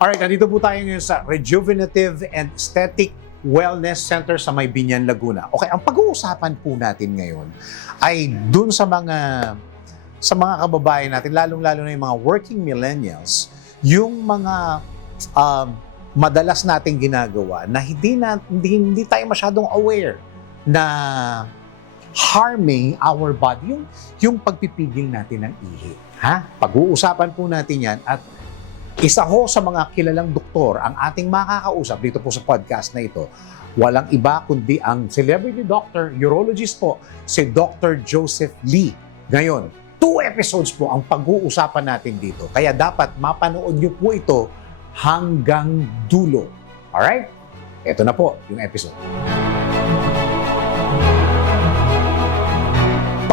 Alright, nandito po tayo ngayon sa Rejuvenative and Aesthetic Wellness Center sa May Binyan, Laguna. Okay, ang pag-uusapan po natin ngayon ay dun sa mga kababayan natin, lalong-lalo na yung mga working millennials, yung mga madalas nating ginagawa na hindi tayo masyadong aware na harming our body, yung pagpipigil natin ng ihi. Pag-uusapan po natin yan at isa ho sa mga kilalang doktor ang ating makakausap dito po sa podcast na ito. Walang iba kundi ang celebrity doctor, urologist po, si Dr. Joseph Lee. Ngayon, 2 episodes po ang pag-uusapan natin dito. Kaya dapat mapanood niyo po ito hanggang dulo. Alright? Ito na po yung episode.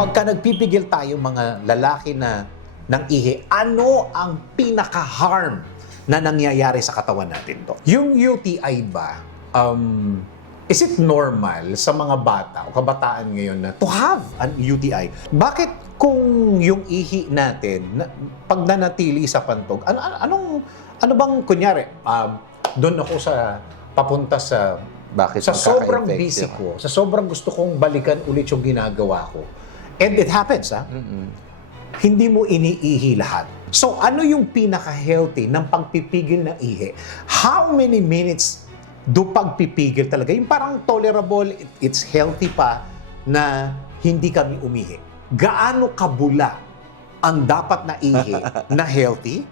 Pagka nagpipigil tayo mga lalaki ng ihi, ano ang pinaka-harm na nangyayari sa katawan natin to? Yung UTI ba, is it normal sa mga bata o kabataan ngayon na to have an UTI? Bakit kung yung ihi natin, pag nanatili sa pantog, ano bang, kunyari, doon ako papunta sa, Bakit sa sobrang magkaka-infect busy ko, sa sobrang gusto kong balikan ulit yung ginagawa ko. And it happens, hindi mo iniihi lahat. So, ano yung pinaka-healthy ng pagpipigil ng ihi? How many minutes do pagpipigil talaga? Yung parang tolerable, it's healthy pa na hindi kami umihi. Gaano kabula ang dapat na ihi na healthy,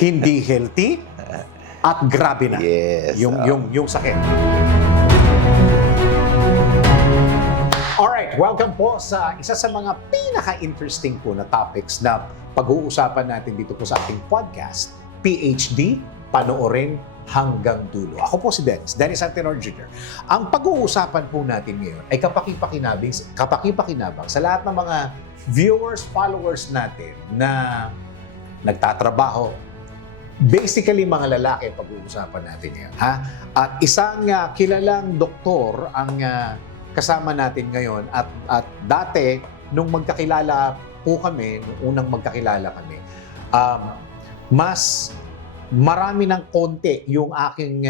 hindi healthy, at grabe na Yes. yung sakit. Alright, welcome po sa isa sa mga pinaka-interesting po na topics na pag-uusapan natin dito po sa ating podcast, PhD, Panoorin Hanggang Dulo. Ako po si Dennis Antenor Jr. Ang pag-uusapan po natin ngayon ay kapakipakinabang sa lahat ng mga viewers, followers natin na nagtatrabaho. Basically, mga lalaki pag-uusapan natin yan. At isang kilalang doktor ang kasama natin ngayon at dati nung magkakilala po kami, nung unang magkakilala kami, mas marami ng konti yung aking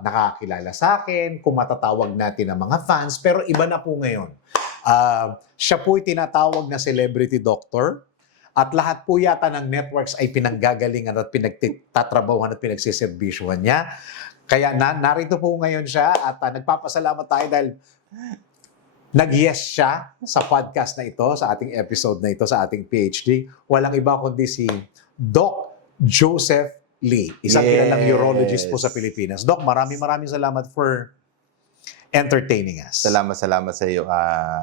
nakakilala sa akin, kung matatawag natin ang mga fans, pero iba na po ngayon. Siya po'y tinatawag na celebrity doctor at lahat po yata ng networks ay pinanggagalingan at pinagtatrabahuhan at pinagsiservisyohan niya. Kaya narito po ngayon siya at nagpapasalamat tayo dahil nag-yes siya sa podcast na ito, sa ating episode na ito, sa ating PhD. Walang iba kundi si Doc Joseph Lee, isang kilalang urologist po sa Pilipinas. Doc, maraming salamat for entertaining us. Salamat sa iyo,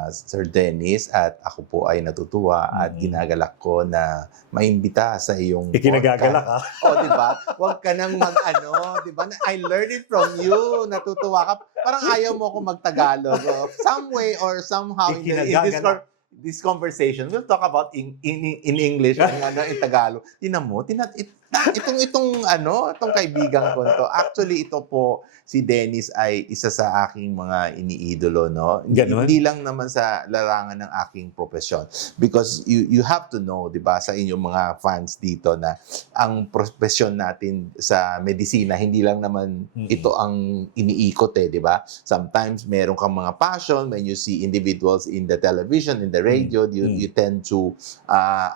Sir Dennis. At ako po ay natutuwa at ginagalak ko na maimbita sa iyong Ikinagagalak, di ba? Huwag ka nang di ba? I learned it from you. Natutuwa ka. Parang ayaw mo ako mag-Tagalog. Some way or somehow in this conversation, we'll talk about in English in Tagalog. Tinan mo, itong kaibigan ko to. Actually, ito po si Dennis ay isa sa aking mga iniidolo, no? Hindi lang naman sa larangan ng aking profesyon. Because you have to know, 'di ba, sa inyong mga fans dito na ang profesyon natin sa medisina hindi lang naman ito ang iniikot 'di ba? Sometimes meron kang mga passion when you see individuals in the television, in the radio, you tend to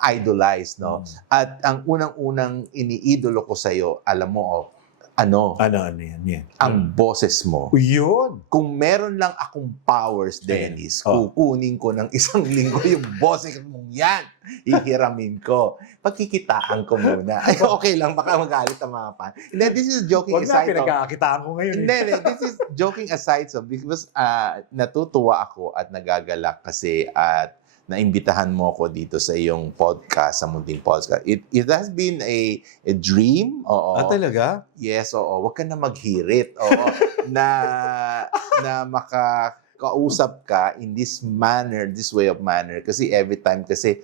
idolize, no? At ang unang-unang iniidolo ko sa iyo, alam mo, ano yan? Ang boses mo. Yun. Kung meron lang akong powers, Dennis, kukunin ko ng 1 linggo yung boses mong yan. Ihiramin ko. Pagkikitaan ko muna. Ay, okay lang, baka magalit ang mga fan. And then, this is joking aside. Huwag na, pinagkakitaan ko ngayon. This is joking aside. So, because natutuwa ako at nagagalak kasi at naimbitahan mo ako dito sa iyong podcast, sa Munting Podcast. It has been a dream. Oo. Talaga? Yes, oo. Huwag ka na maghirit. Oo. na makakausap ka in this manner, this way of manner. Kasi every time, kasi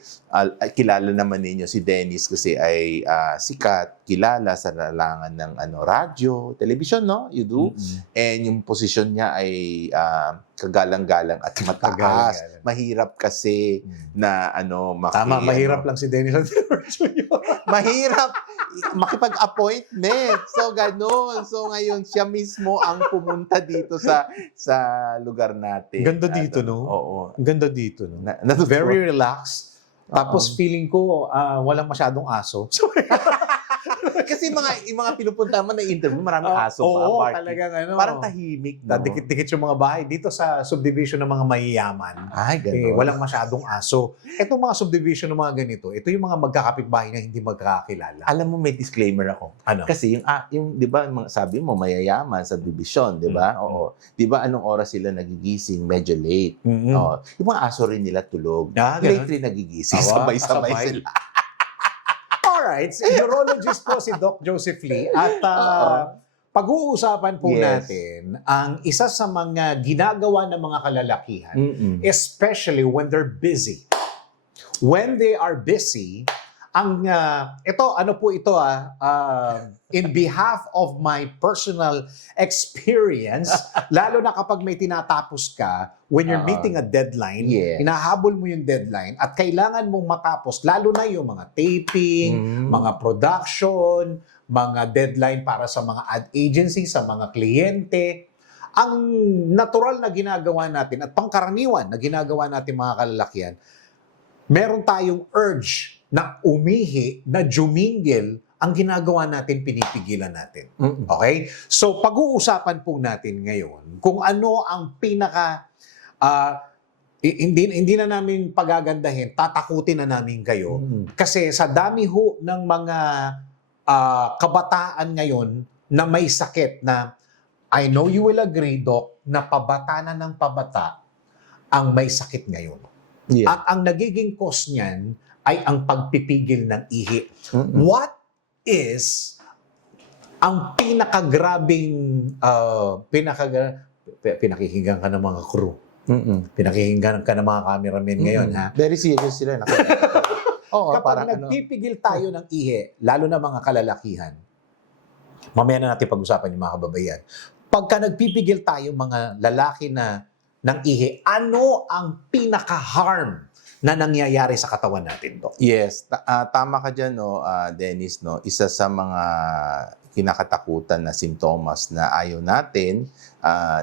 kilala naman ninyo si Dennis kasi ay sikat, kilala sa larangan ng radyo, television, no? You do. And yung position niya ay kagalang-galang at mataas. Mahirap kasi na Tama, mahirap lang si Dennis Antenor Jr. Mahirap makipag-appointment. So, ganun. So, ngayon, siya mismo ang pumunta dito sa lugar natin. Ganda dito, no? Oo. Ang ganda dito, no? Natutuwa. Very relaxed. Tapos feeling ko walang masyadong aso. Kasi yung mga pinupunta mo na interview, maraming aso pa. Oo, parking. talagang ano. Parang tahimik. No? Dikit-dikit yung mga bahay. Dito sa subdivision ng mga mayayaman, Ay, ganun. walang masyadong aso. Itong mga subdivision ng mga ganito, ito yung mga magkakapitbahay na hindi magkakakilala. Alam mo, may disclaimer ako. Ano? Kasi yung di ba, sabi mo, mayayaman sa division, di ba? Oo. Di ba, anong oras sila nagigising? Medyo late. Mm-mm. Oo. Yung mga aso rin nila tulog. Ganun. Late rin nagigising. Awa, Sabay-sabay kasabay. sila. Alright, so urologist po si Doc Joseph Lee at pag-uusapan po Yes. natin ang isa sa mga ginagawa ng mga kalalakihan, Mm-mm. especially when they're busy. When they are busy, in behalf of my personal experience, lalo na kapag may tinatapos ka, when you're meeting a deadline, Yes. hinahabol mo yung deadline at kailangan mong matapos, lalo na yung mga taping, mga production, mga deadline para sa mga ad agency, sa mga kliyente. Ang natural na ginagawa natin at pangkaraniwan na ginagawa natin mga kalalakihan, meron tayong urge na umihi, na jumingil, ang ginagawa natin, pinipigilan natin. Mm-mm. Okay? So, pag-uusapan po natin ngayon kung ano ang hindi na namin pagagandahin, tatakutin na namin kayo. Mm. Kasi sa dami ho ng mga kabataan ngayon na may sakit na, I know you will agree, Doc, na pabata na ng pabata ang may sakit ngayon. Yeah. At ang nagiging cause niyan ay ang pagpipigil ng ihi. Mm-mm. What is ang pinakikinggan ka ng mga crew? Mm-mm. Pinakikinggan ka ng mga cameramen ngayon, ha? Very serious sila. Oo, Kapag parang nagpipigil tayo ng ihi, lalo na mga kalalakihan, mamaya na natin pag-usapan yung mga kababaihan. Pagka nagpipigil tayo mga lalaki na ng ihi, ano ang pinaka-harm na nangyayari sa katawan natin, Doc? Yes, tama ka dyan, no, Dennis. No? Isa sa mga kinakatakutan na simptomas na ayaw natin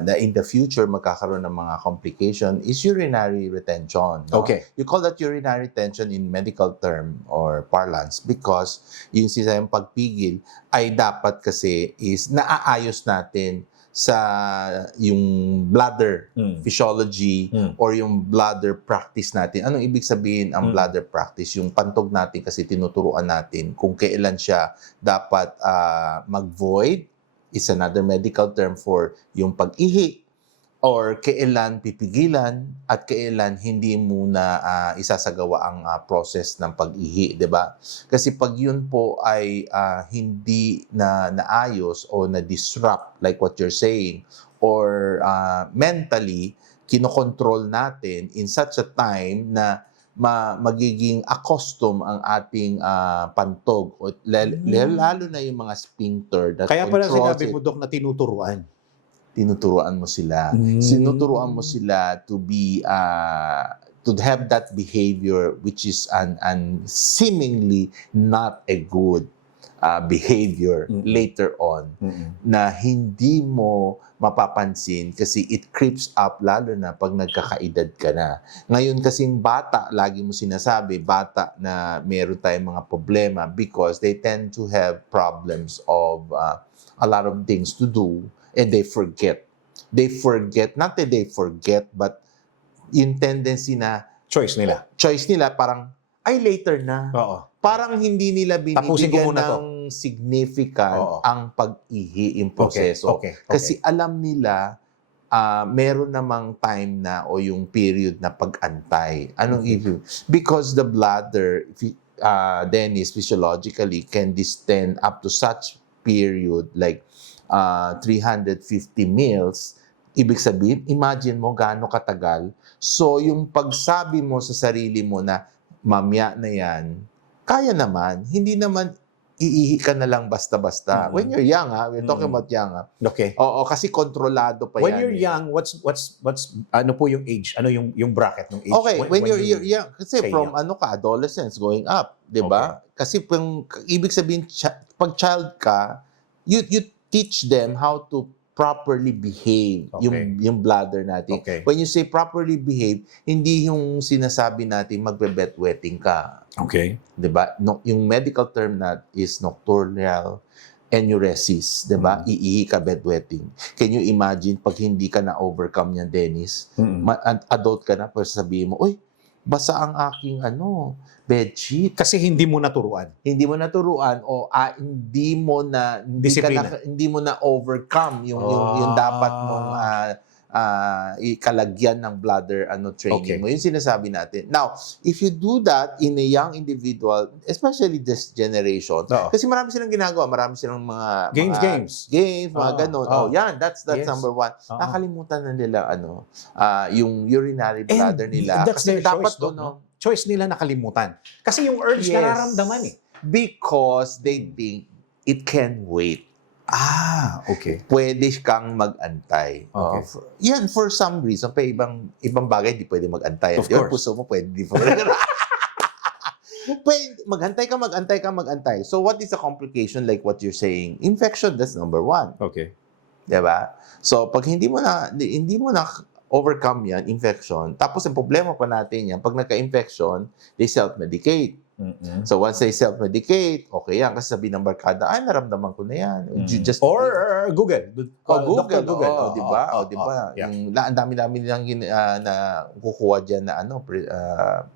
na in the future magkakaroon ng mga complication is urinary retention. No? Okay. You call that urinary retention in medical term or parlance because yung sinasayang pagpigil ay dapat kasi is naaayos natin sa yung bladder physiology or yung bladder practice natin. Anong ibig sabihin ang bladder practice? Yung pantog natin kasi tinuturuan natin kung kailan siya dapat mag-void is another medical term for yung pag-ihi or kailan pipigilan at kailan hindi muna isasagawa ang process ng pag-ihi, 'di ba? Kasi pag yun po ay hindi na naayos o na-disrupt like what you're saying or mentally kinokontrol natin in such a time na magiging accustom ang ating pantog o lalo na yung mga sphincter that Kaya pala controls sinabi it. mo, Doc, na tinuturuan. Tinuturuan mo sila. Sinuturuan mo sila to be to have that behavior which is an seemingly not a good behavior later on na hindi mo mapapansin kasi it creeps up lalo na pag nagkakaedad ka na. Ngayon kasing bata, lagi mo sinasabi, bata na meron tayong mga problema because they tend to have problems of a lot of things to do and they forget. They forget, not that they forget, but yung tendency na Choice nila. parang, ay later na. Oo. Parang hindi nila Tapusin ko binibigyan muna to. ng significant Oo. ang pag-ihi, yung proseso. Okay. Kasi alam nila, meron namang time na o yung period na pag-antay. Anong ibig? Because the bladder, Dennis, physiologically can distend up to such period like 350 mils. Ibig sabihin, imagine mo gaano katagal. So, yung pagsabi mo sa sarili mo na mamaya na yan, kaya naman, hindi naman iihi ka na lang basta-basta. Mm. When you're young, we're talking Mm. about young. Okay. Oo, kasi kontrolado pa When yan. you're young, what's ano po yung age? Ano yung bracket ng age? Okay, when you're young, kasi say from young. adolescence going up, 'di ba? Kasi ibig sabihin pag child ka, you teach them how to properly behave Okay. yung bladder natin. Okay. When you say properly behave, hindi yung sinasabi natin magbe-bedwetting ka. Okay. 'Di ba? No, yung medical term na is nocturnal enuresis, 'di ba? Iihi ka, bedwetting. Can you imagine pag hindi ka na overcome niyan, Dennis? Adult ka na, pero sabihin mo, "Uy, basa ang aking bedsheet." Kasi hindi mo naturuan. Hindi mo naturuan o hindi Disiplina. hindi mo na overcome yung dapat mong ikalagyan ng bladder training Okay. mo. Yung sinasabi natin. Now, if you do that in a young individual, especially this generation, Oo. kasi marami silang ginagawa, marami silang mga Games. mga ganun. Yan, that's Yes. number one. Oo. Nakalimutan na nila yung urinary bladder nila. That's Kasi their dapat choice, Doc, no? Choice nila nakalimutan. Kasi yung urge Yes. nararamdaman eh. Because they think it can wait. Okay. Pwede kang mag-antay. Okay. Yan, for some reason, pa ibang bagay, di pwede mag-antay. Of Yung course. puso mo, pwede, di pwede. Pwede, mag-antay. So, what is the complication like what you're saying? Infection, that's number one. Okay. Diba? So, pag hindi mo na overcome yan, infection, tapos ang problema pa natin yan, pag nagka-infection, they self-medicate. So, once they self-medicate, okay yan. Kasi sabi ng barkada, ay, naramdaman ko na yan. Or Google. Google. Dr. Google. Di ba? Di ba? Yeah. Ang dami-dami nilang na kukuha dyan na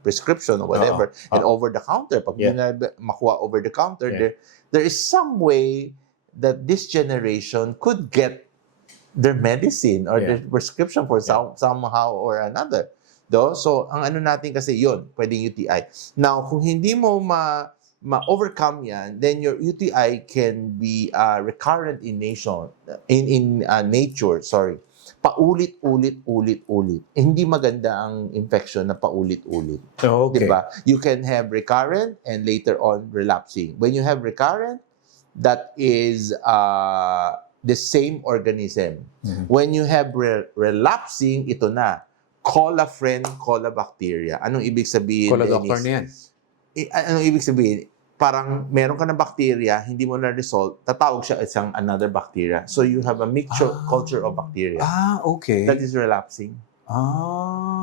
prescription or whatever. And over the counter. Pag hindi na makuha over the counter, there is some way that this generation could get their medicine or their prescription for somehow or another. So, ang natin kasi yun, pwedeng UTI. Now, kung hindi mo ma-overcome yan, then your UTI can be recurrent in nature. Paulit-ulit. Hindi maganda ang infection na paulit-ulit. Okay. Diba? You can have recurrent and later on relapsing. When you have recurrent, that is the same organism. When you have relapsing, ito na. Cola friend, cola bacteria. Anong ibig sabihin, Cola Dennis? doctor na yan. Anong ibig sabihin? Parang meron ka ng bacteria, hindi mo na-resolve, tatawag siya isang another bacteria. So you have a mixture culture of bacteria. Okay. That is relapsing.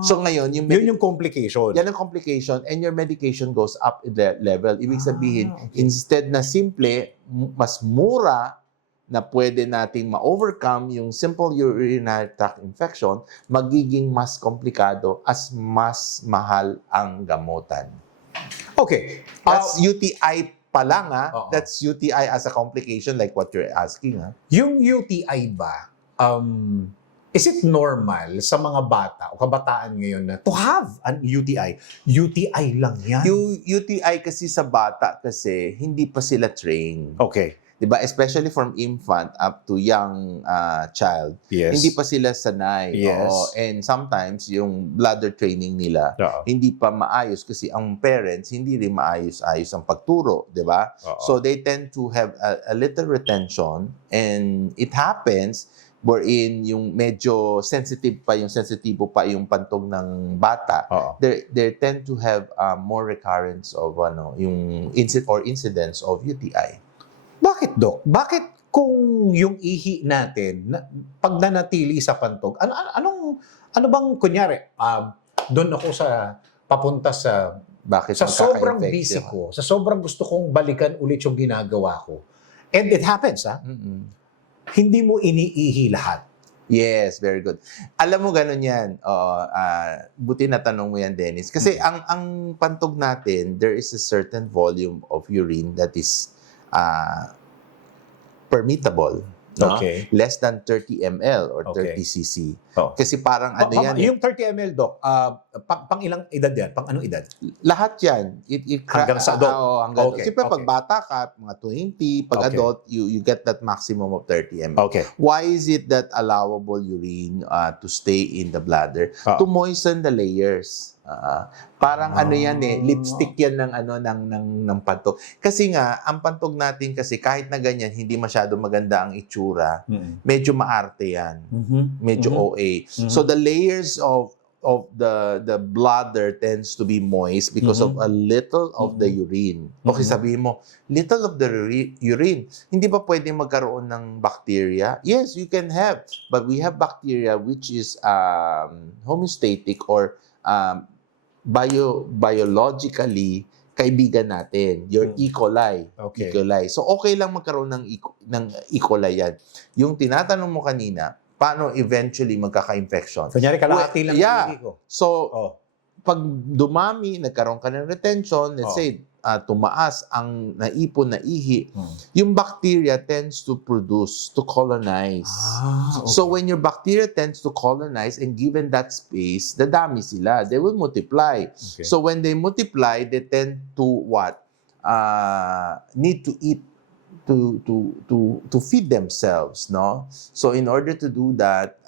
So ngayon, yun yung complication. yan ang complication and your medication goes up in the level. Ibig sabihin, instead na simple, mas mura na pwede nating ma-overcome yung simple urinary tract infection, magiging mas komplikado as mas mahal ang gamutan. Okay. That's UTI pa lang, Oo. That's UTI as a complication like what you're asking, Yung UTI ba, is it normal sa mga bata o kabataan ngayon na to have an UTI? UTI lang yan. Yung UTI kasi sa bata kasi, hindi pa sila trained. Okay. Diba? Especially from infant up to young child. Yes. Hindi pa sila sanay. Yes. Oo. And sometimes, yung bladder training nila, Oo. hindi pa maayos kasi ang parents, hindi rin maayos-ayos ang pagturo. Diba? Oo. So, they tend to have a little retention and it happens wherein yung medyo sensitibo pa yung pantog ng bata, Oo. they tend to have more recurrence of yung incidence of UTI. Bakit, Doc? Bakit kung yung ihi natin, pag nanatili sa pantog, ano bang, kunyari, doon ako papunta sa Bakit sobrang magkaka-infect, busy diba? ko, sa sobrang gusto kong balikan ulit yung ginagawa ko. And it happens, hindi mo iniihi lahat. Yes, very good. Alam mo, ganun yan. Buti na tanong mo yan, Dennis. Kasi ang pantog natin, there is a certain volume of urine that is permittable. No? Okay. Less than 30 ml or Okay. 30 cc. Oh. Kasi parang yan. Yung 30 ml, Doc, pang ilang edad yan? Pang anong edad? Lahat yan. Hanggang sa adult? Hanggang. Okay, Siyempre, pag okay. bata ka, mga 20, pag Okay. adult, you get that maximum of 30 ml. Okay. Why is it that allowable urine to stay in the bladder? Ah. To moisten the layers. Parang ano yan lipstick yan ng ng pantog. Kasi nga ang pantog natin kasi kahit na ganyan hindi masyado maganda ang itsura, medyo maarte yan. Medyo OA. So the layers of the bladder tends to be moist because of a little of the urine. Okay, sabihin mo, little of the urine. Hindi ba pwede magkaroon ng bacteria? Yes, you can have. But we have bacteria which is homeostatic or biologically kaibigan natin. Your E. coli. Okay. E. coli. So, okay lang magkaroon ng E. coli yan. Yung tinatanong mo kanina, paano eventually magkaka-infection? Kunyari, kalahati lang Yeah. ang ko. So, Oh. pag dumami, nagkaroon ka ng retention, let's say, tumaas ang naipon na ihi, yung bacteria tends to colonize. Okay. So when your bacteria tends to colonize and given that space, dadami sila. They will multiply. Okay. So when they multiply, they tend to what? Need to eat to feed themselves, no? So in order to do that,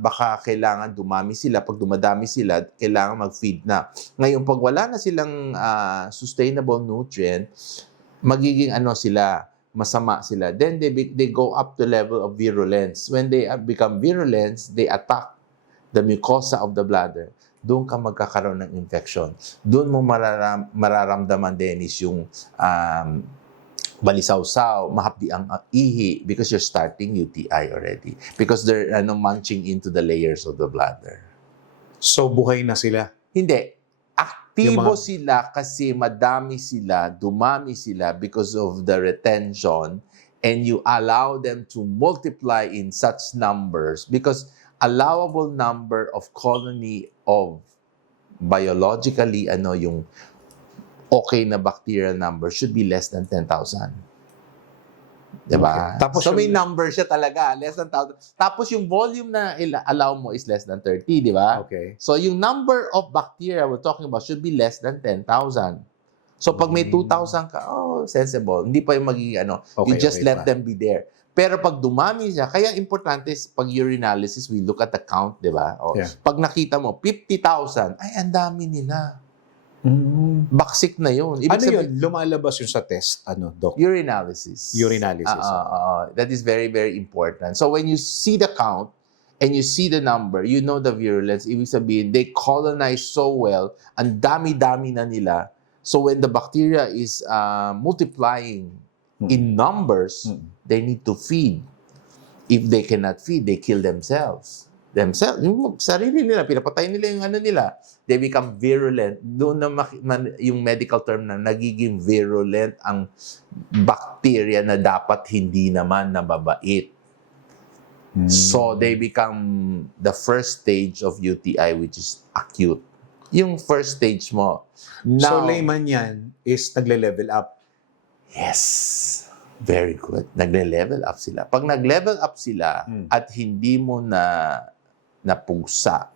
baka kailangan dumami sila. Pag dumadami sila, kailangan mag-feed na. Ngayon, pag wala na silang sustainable nutrient, magiging masama sila. Then they go up to level of virulence. When they become virulent, they attack the mucosa of the bladder. Doon ka magkakaroon ng infection. Doon mo mararamdaman, Dennis, yung balisawsaw, mahapdi ang ihi because you're starting UTI already. Because they're munching into the layers of the bladder. So, buhay na sila. Hindi. Aktibo sila kasi madami sila, dumami sila because of the retention, and you allow them to multiply in such numbers because allowable number of colony of biologically yung okay na bacterial number should be less than 10,000. Diba? Okay. Tapos so may number siya talaga, less than 1,000. Tapos yung volume na allow mo is less than 30, di ba? Okay. So yung number of bacteria we're talking about should be less than 10,000. So pag may 2,000 ka, sensible. Hindi pa yung magiging you just let them be there. Pero pag dumami siya, kaya importante pag urinalysis, we look at the count, di ba? Yeah. Pag nakita mo, 50,000, ay, ang dami nila. Baksik na yun. Ibig sabihin, yun? Lumalabas yun sa test, Doc? Urinalysis. Urinalysis. That is very, very important. So when you see the count and you see the number, you know the virulence. Ibig sabihin, they colonize so well, ang dami-dami na nila. So when the bacteria is multiplying in numbers, they need to feed. If they cannot feed, they kill themselves. Yung sarili nila, pinapatay nila yung nila. They become virulent. Doon na yung medical term na nagiging virulent ang bacteria na dapat hindi naman nababait. So they become the first stage of UTI, which is acute. Yung first stage mo. Now, so layman yan is nagle-level up. Yes. Very good. Nagle-level up sila. Pag nag-level up sila at hindi mo napusa,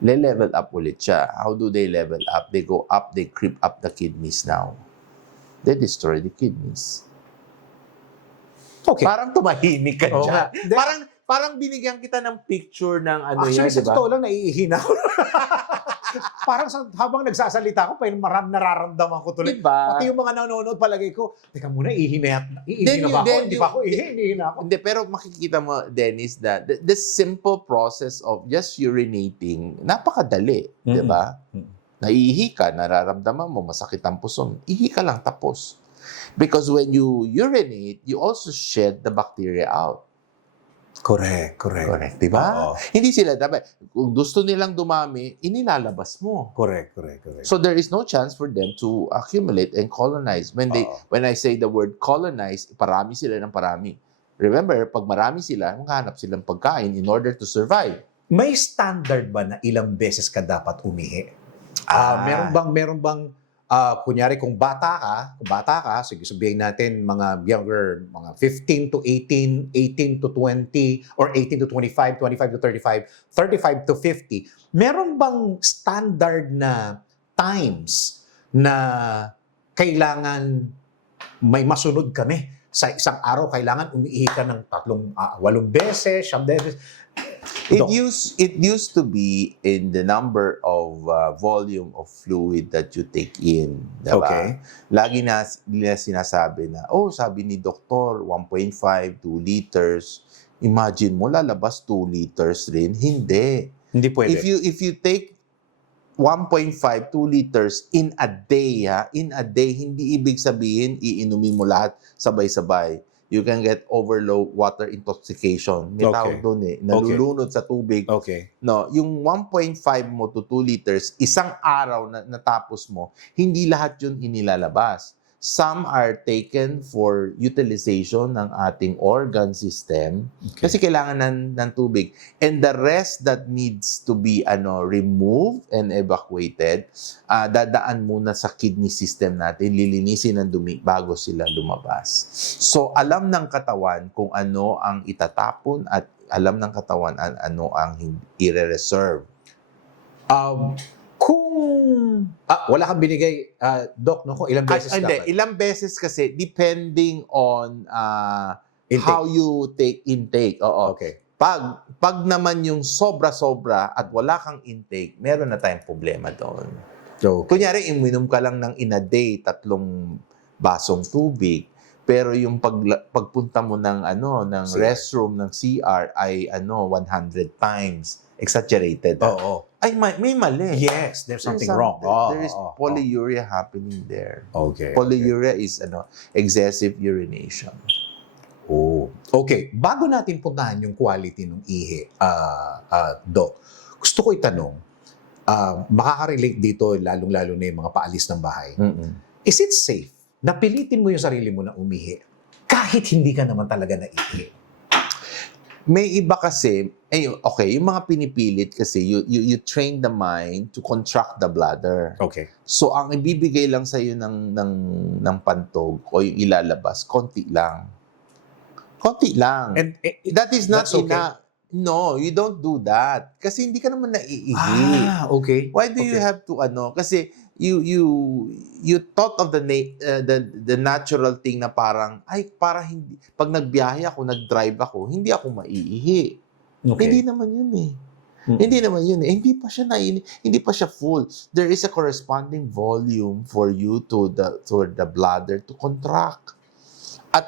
le-level up ulit siya. How do they level up? They go up, they creep up the kidneys now. They destroy the kidneys. Okay. Parang tumahimik ka dyan. Nga. Parang binigyan kita ng picture ng Actually, yan, sa diba? totoo lang, naiihina ako. Parang habang nagsasalita ako, nararamdaman ko tuloy. Diba? Pati yung mga nanonood, palagay ko, teka muna, ihina ba ako? Hindi pa ako ihina ako. Hindi, pero makikita mo, Dennis, that the simple process of just urinating, napakadali. Diba? Naiihi ka, nararamdaman mo, masakit ang puso. Ihi ka lang, tapos. Because when you urinate, you also shed the bacteria out. Correct. Diba? Hindi sila dapat. Kung gusto nilang dumami, inilalabas mo. Correct. So there is no chance for them to accumulate and colonize. When I say the word colonize, parami sila ng parami. Remember, pag marami sila, maghanap silang pagkain in order to survive. May standard ba na ilang beses ka dapat umihi? Meron bang kunyari kung bata ka, sige sabihin natin mga younger, mga 15 to 18, 18 to 20, or 18 to 25, 25 to 35, 35 to 50, meron bang standard na times na kailangan may masunod kami? Sa isang araw, kailangan umiihi ka ng 8 beses, 9 beses. It used to be in the number of volume of fluid that you take in, diba? Okay. Lagi nila sinasabi na, sabi ni doktor, 1.5, 2 liters. Imagine mo, lalabas 2 liters rin. Hindi. Hindi pwede. If you take 1.5, 2 liters in a day, hindi ibig sabihin iinumin mo lahat sabay-sabay. You can get overload water intoxication. May tawag doon nalulunod sa tubig. Okay. No, yung 1.5 mo to 2 liters, isang araw na natapos mo, hindi lahat yun inilalabas. Some are taken for utilization ng ating organ system kasi kailangan ng tubig. And the rest that needs to be removed and evacuated, dadaan muna sa kidney system natin, lilinisin ng dumi bago sila lumabas. So, alam ng katawan kung ano ang itatapon at alam ng katawan ano ang i-reserve. Kung wala kang binigay, Doc, no? Kung ilang beses dapat? Ilang beses kasi depending on Intake. how you intake. Oo. Okay. Pag naman yung sobra-sobra at wala kang intake, meron na tayong problema doon. So, Kunyari, iminom ka lang ng in a day, 3 basong tubig, pero yung pagpunta mo ng CR. restroom ng CR ay 100 times exaggerated. oo. Ay, may mali. Yes, there's something wrong. There is polyuria happening there. Okay. Polyuria is excessive urination. Oh. Okay, bago natin puntahan yung quality ng ihi, Doc, gusto ko itanong, makaka-relate dito lalong-lalo na yung mga paalis ng bahay. Is it safe na pilitin mo yung sarili mo na umihi kahit hindi ka naman talaga naiihi? May iba kasi, yung mga pinipilit kasi, you train the mind to contract the bladder. Okay. So, ang ibibigay lang sa'yo ng pantog o yung ilalabas, konti lang. Konti lang. And that is not that's okay. enough. No, you don't do that. Kasi hindi ka naman naiihi. Okay. Why do you have to Kasi you thought of the natural thing na para hindi pag nagbiyahe ako, nag-drive ako, hindi ako maiihi. Okay. Hindi naman yun eh. Hindi naman yun eh. Hindi pa siya hindi pa siya full. There is a corresponding volume for you to the bladder to contract. At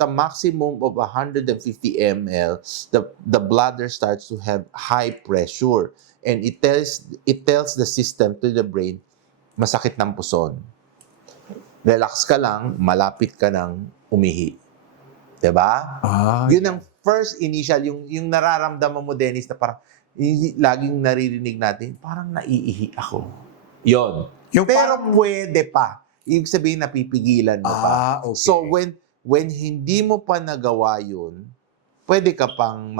a maximum of 150 ml, the bladder starts to have high pressure, and it tells the system, to the brain, masakit ng puson. Relax ka lang, malapit ka ng umihi. 'Di ba? Yun ang first initial, yung nararamdaman mo, Dennis, na parang laging naririnig natin, parang naiihi ako. Yon. Yung Pero parang- pwede pa. Ibig sabihin, napipigilan mo pa. Okay. So, when hindi mo pa nagawa yun, pwede ka pang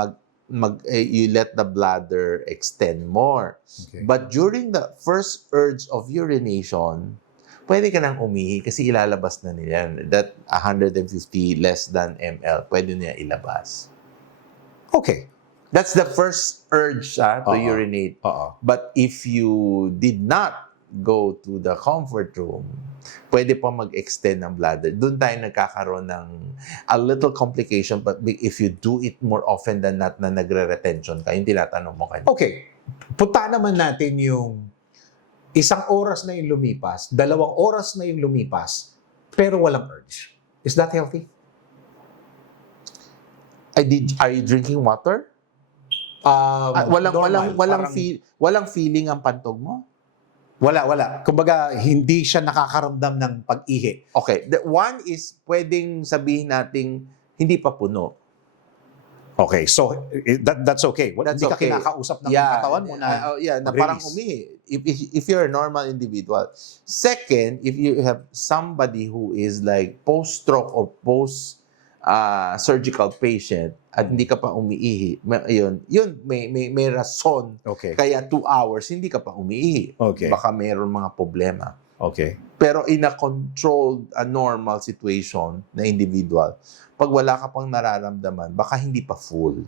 you let the bladder extend more. Okay. But during the first urge of urination, pwede ka nang umihi kasi ilalabas na nila. That 150 less than ml, pwede niya ilabas. Okay. That's the first urge to urinate. But if you did not go to the comfort room, pwede pa mag-extend ng bladder. Doon tayo nagkakaroon ng a little complication, but if you do it more often than not na nagre-retention ka, yung tinatanong mo kanina. Okay. Punta naman natin yung 1 oras na yung lumipas, 2 oras na yung lumipas, pero walang urge. Is that healthy? Are you drinking water? Normal, Walang feeling ang pantog mo? Wala. Kumbaga, hindi siya nakakaramdam ng pag-ihi. Okay. The one is, pwedeng sabihin nating hindi pa puno. Okay, so that's okay. That's Hindi ka okay. kinakausap ng katawan mo na na parang umihi. If you're a normal individual. Second, if you have somebody who is like post-stroke or post-surgical patient at hindi ka pa umiihi, yun may rason. Okay. Kaya 2 hours, hindi ka pa umiihi. Okay. Baka mayroon mga problema. Okay. Pero in a controlled, normal situation na individual, pag wala ka pang nararamdaman, baka hindi pa full.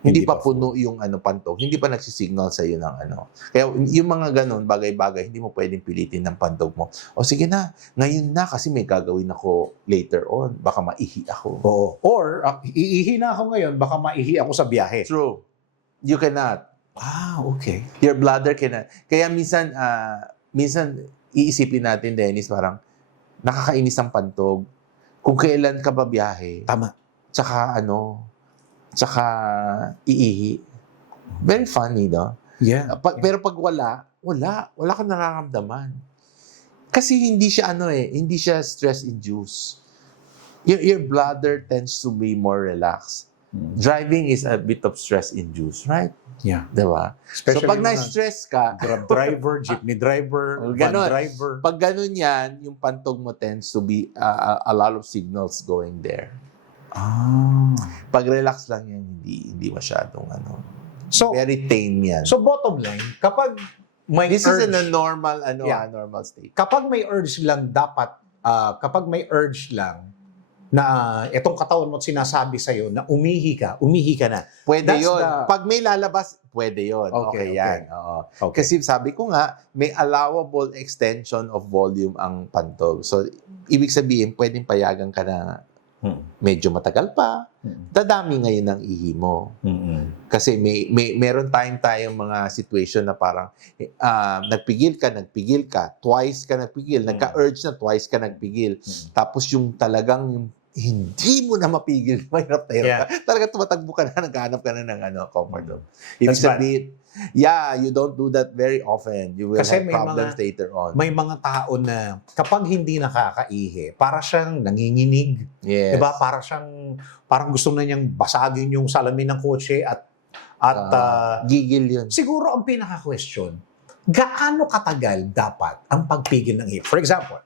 Hindi pa puno yung pantog. Hindi pa nagsisignal sa iyo ng Kaya yung mga ganun, bagay-bagay, hindi mo pwedeng pilitin ng pantog mo. O sige na, ngayon na kasi may gagawin ako later on. Baka maihi ako. Oo. Or, iihi na ako ngayon, baka maihi ako sa biyahe. True. You cannot. Okay. Your bladder cannot. Kaya minsan, iisipin natin, Dennis, parang nakakainis ang pantog. Kung kailan ka ba biyahe, Tama. tsaka iihi. Very funny, no? Yeah. Pero pag wala kang nararamdaman. Kasi hindi siya hindi siya stress-induced. Your bladder tends to be more relaxed. Driving is a bit of stress-induced, right? Yeah. Diba? Especially So pag mga na-stress ka, Grab driver, jeepney driver, van Ganon. driver. pag ganun yan, yung pantog mo tends to be a lot of signals going there. Pag relax lang yan, hindi masyadong So, very tame yan. so bottom line, kapag may This urge, is in a normal, Yeah. normal state. kapag may urge lang dapat, kapag may urge lang na itong katawan mo at sinasabi sa'yo na umihi ka na. Pwede That's yun. the- Pag may lalabas, pwede yun. Okay, Okay, yan. Oo. Okay. Kasi sabi ko nga, may allowable extension of volume ang pantog. So, ibig sabihin, pwedeng payagan ka na medyo matagal pa. Dadami ngayon ang ihi mo. Kasi meron tayong mga situation na parang nagpigil ka, twice ka nagpigil, nagka-urge na, twice ka nagpigil. Tapos yung talagang yung hindi mo na mapigil, mahirap na hirap ka. Talaga tumatagbo ka na, naghahanap ka na ng comfort zone. Ibig That's bad. sabihin, you don't do that very often. You will Kasi have may problems later on. May mga tao na kapag hindi nakakaihi, para siyang nanginginig. Yes. Diba? Parang gusto na niyang basagin yung salamin ng kotse at Gigil yun. siguro ang pinaka-question, gaano katagal dapat ang pagpigil ng ihi? For example,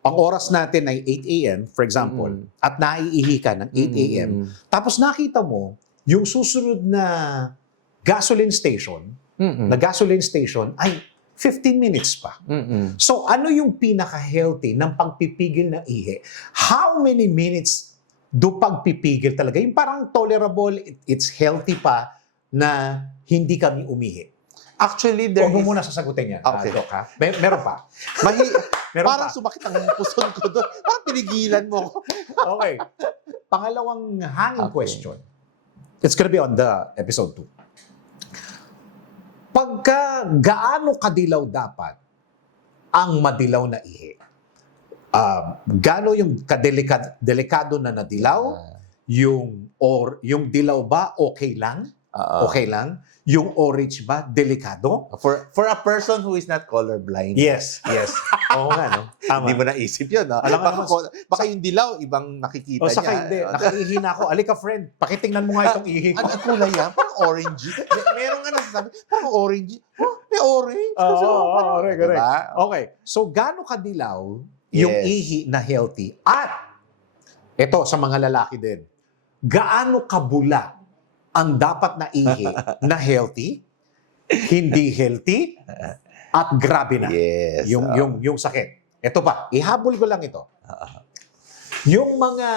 ang oras natin ay 8 a.m., for example, at naiihi ka ng 8 a.m., tapos nakita mo, yung susunod na gasoline station ay 15 minutes pa. So ano yung pinaka-healthy ng pagpipigil ng ihi? How many minutes do pagpipigil talaga? Yung parang tolerable, it's healthy pa na hindi kami umihi. Actually, there Huwag mo is... muna sasagutin yan, Okay. Doc, ha? Meron pa. Meron Parang pa. sumakit ang puson ko doon. Parang pinigilan mo ko. Okay. Pangalawang hanging Okay. question. It's gonna be on the episode 2. Gaano kadilaw dapat ang madilaw na ihi? Gaano yung delikado na nadilaw? Yung dilaw ba okay lang? Okay lang? Yung orange ba delikado? For a person who is not colorblind. Yes. Oo nga, no? Tama. Hindi mo naisip yun, no? Alam nga Baka yung dilaw, ibang nakikita O saka niya. hindi, nakaihi na ako. Alika friend, pakitingnan mo nga itong ihi ko. Ano kulay yan? Parang orangey. Meron nga nasasabi, parang orangey. Oh, may orange. Kasi, parang, correct. diba? Okay, so gaano kadilaw yung Yes. ihi na healthy? At, ito sa mga lalaki din, gaano kabula ang dapat na ihi na healthy, hindi healthy, at grabe na Yes. yung sakit. Ito pa, ihabol ko lang ito. Yung mga,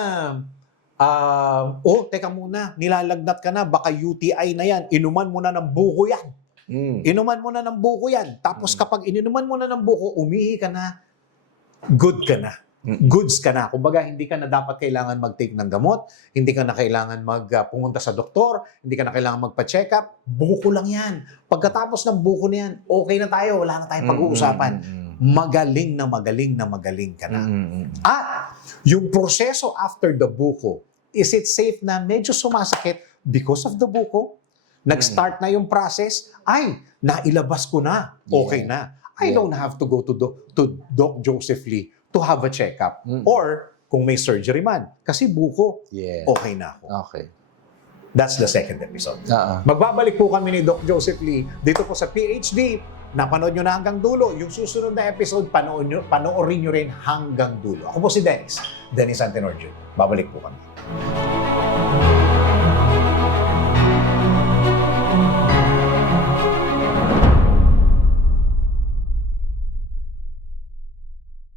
teka muna, nilalagnat ka na, baka UTI na yan, inuman mo na ng buko yan. Inuman mo na ng buko yan. Tapos kapag ininuman mo na ng buko, umihi ka na, good ka na. Goods ka na. Kumbaga, hindi ka na dapat kailangan mag-take ng gamot, hindi ka na kailangan pumunta sa doktor, hindi ka na kailangan magpa-check up. Buko lang yan. Pagkatapos ng buko na yan, okay na tayo, wala na tayong pag-uusapan. Magaling ka na. At yung proseso after the buko, is it safe na medyo sumasakit because of the buko? Nag-start na yung process, nailabas ko na, okay na. I don't have to go to Doc Joseph Lee to have a checkup. Or, kung may surgery man, kasi buko, okay na ako. Okay. That's the second episode. Magbabalik po kami ni Doc Joseph Lee dito po sa PhD. Napanood nyo na hanggang dulo. Yung susunod na episode, panoorin nyo rin hanggang dulo. Ako po si Dennis Antenor Jr. Babalik po kami.